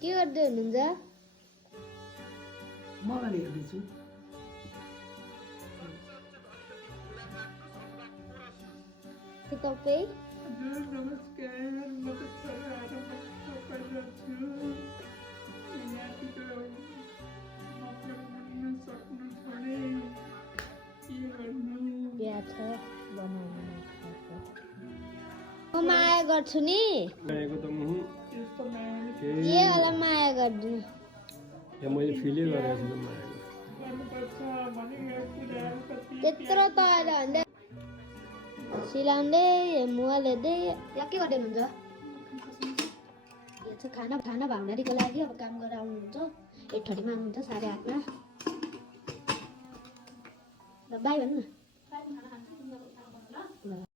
के गर्दै हुनुहुन्छ? मोबाइल हेर्दैछु। के तपाईँ? हजुर नमस्कार, म त छोरा आएर तपाईँ गर्छु। यहाँतिर नफल बन्न सक्नु छोडे के गर्नु? बिहा छ बनाउनु नपर्छ। म माया गर्छु नि। मायाको त म यस्तो माया के होला माया गर्दिनु? या मैले फिलै गरेको छु मायाको। गर्नुपर्छ भनेको कुराहरू कति त्यत्रो त अहिले भन्दै सिलाउँदै मोबाइल हेर्दै या के गर्दै हुनुहुन्छ? यो चाहिँ खाना भाउनारीको लागि अब काम गरेर आउनुहुन्छ 8:30मा आउनुहुन्छ 8:30मा। ल बाई भन्नु न।